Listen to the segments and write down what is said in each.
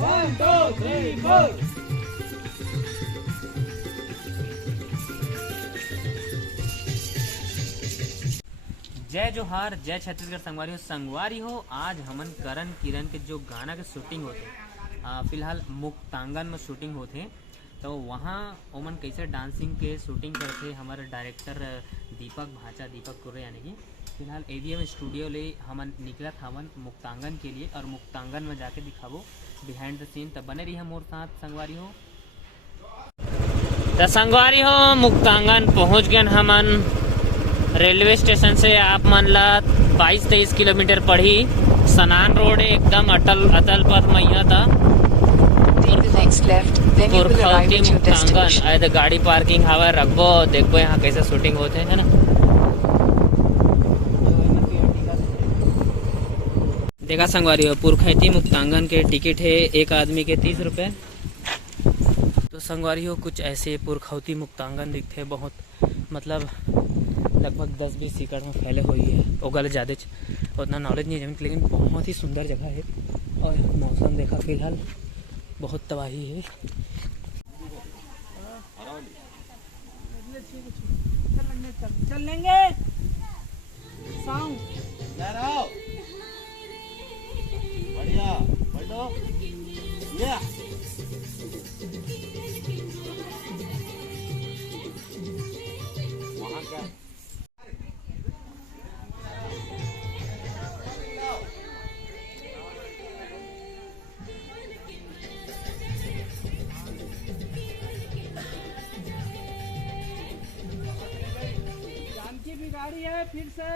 One, two, three, four. जय जोहार, जय छत्तीसगढ़ संगवारी हो। आज हमन करण किरण के जो गाना के शूटिंग होते फिलहाल मुक्तांगन में शूटिंग होते, तो वहाँ ओमन कैसे डांसिंग के शूटिंग करते हमारे डायरेक्टर दीपक भाचा दीपक कुर्रे यानी कि फिलहाल एवीएम स्टूडियो ले हमन निकला था मुक्तांगन के लिए, और मुक्तांगन में जाके दिखाबो बिहाइंड द सीन। तब बने रही हम मोर साथ संगवारी हो। तो संगवारी हो मुक्तांगन पहुँच गए हमन रेलवे स्टेशन से। आप मन ला 22-23 किलोमीटर पड़ी सनान रोड एकदम अटल पथ मैया था मुक्तांगन। गाड़ी पार्किंग हवा रखबो, देखबो यहाँ कैसे शूटिंग होते है ना। देखा संगवारी हो पुरखैती मुक्तांगन के टिकट है एक आदमी के 30 रुपये। तो संगवारी हो कुछ ऐसे पुरखौती मुक्तांगन दिखते, बहुत मतलब लगभग 10-20 एकड़ में फैले हुई है। ओगल ज़्यादा उतना नॉलेज नहीं है, लेकिन बहुत ही सुंदर जगह है। और मौसम देखा फिलहाल बहुत तबाही है। चल लेंगे बढ़िया बैठो ये वहाँ का जानकी भी गाड़ी है फिर से।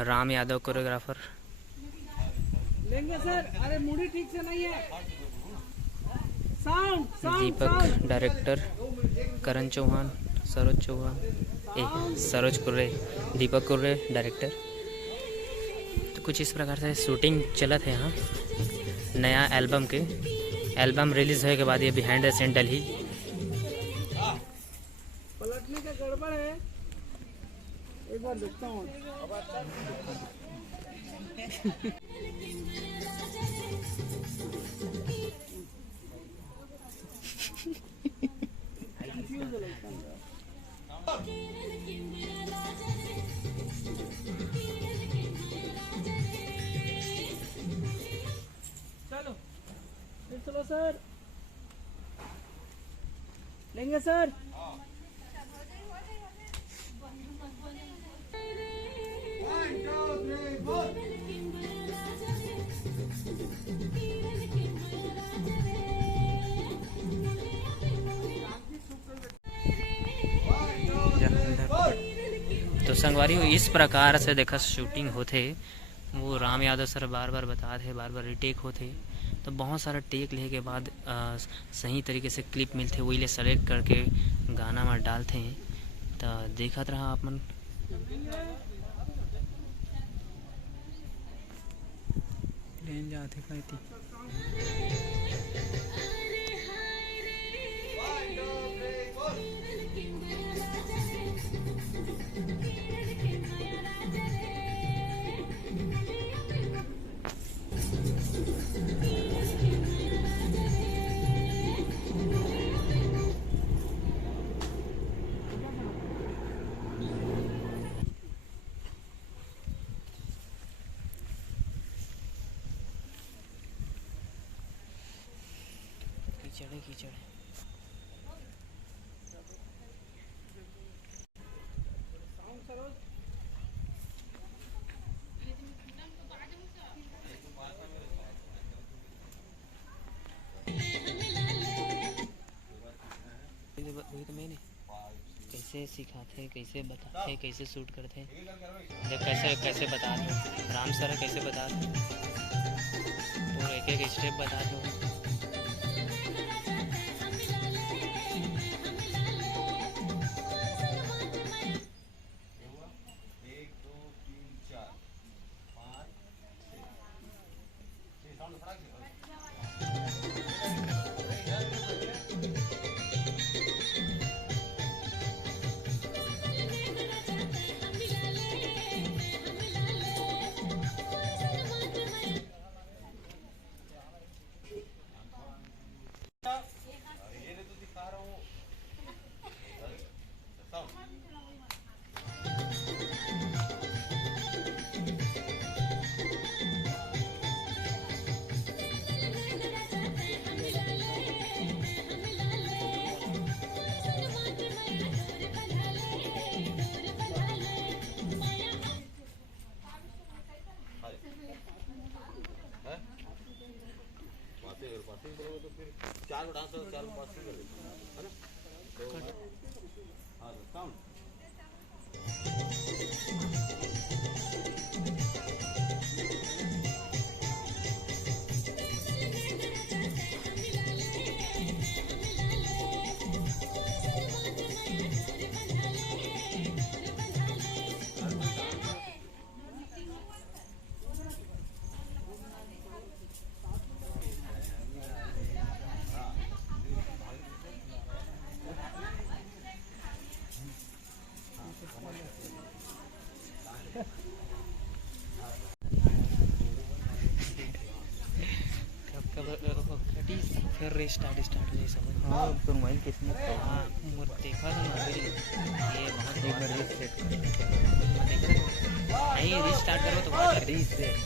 राम यादव कोरियोग्राफर। लेंगे सर। अरे मुड़ी ठीक से नहीं है। दीपक डायरेक्टर, करण चौहान, सरोज चौहान सरोज कुर्रे, दीपक कुर्रे डायरेक्टर। तो कुछ इस प्रकार से शूटिंग चलत है यहाँ नया एल्बम के। एल्बम रिलीज होने के बाद ये बिहाइंड द सीन डली पलटने का गड़बड़ है। एक बार देखता हूँ। चलो फिर चलो सर। लेंगे सर। तो संगवारी हो इस प्रकार से देखा शूटिंग होते। वो राम यादव सर बार बार बता थे, बार बार रिटेक होते। तो बहुत सारा टेक लेने के बाद सही तरीके से क्लिप मिलते, वही ले सेलेक्ट करके गाना में डालते हैं। तो देखत रहा आप मन। लेन जाते कहती कीचड़। कैसे सिखाते, कैसे बताते, कैसे शूट करते, जब कैसे कैसे बताते राम सर कैसे बताते, पूरा एक एक स्टेप बताते हो। चार डांस चार पास है ना, तो हाँ साउंड फिर स्टार्ट नहीं समझ। हाँ तो मोबाइल कितने हाँ देखा था ना अभी, ये बहुत एक बार रीसेट कर नहीं रीस्टार्ट करो तो बहुत रीसेट।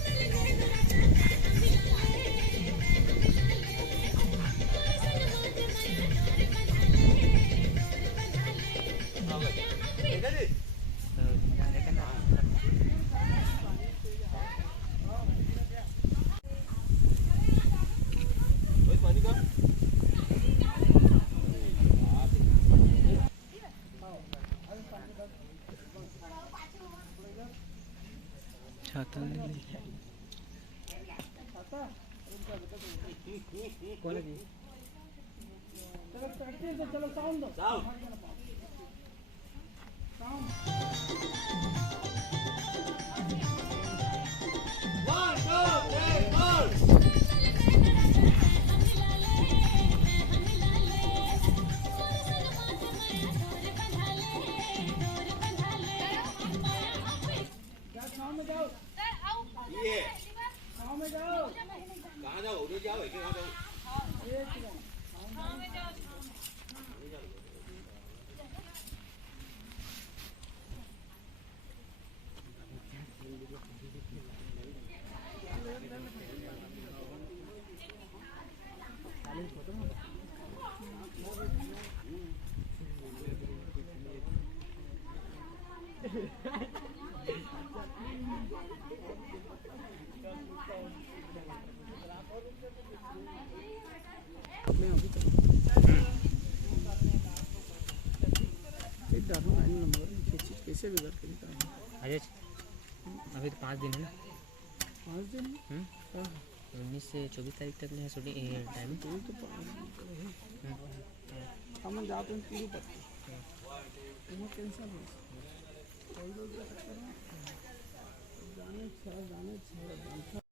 पानी का छाता नहीं कौन है जी? चलो साउंड दो साउंड ये गाँव में जाओ, कहाँ जाओ उधर जाओ एक कहाँ जाओ कैसे भी करके निकालना अजय अभी तो 5 दिन है ना, 5 दिन 19 से 24 तारीख तक है शूटिंग टाइम। तो हम जाते हैं कैंसल हो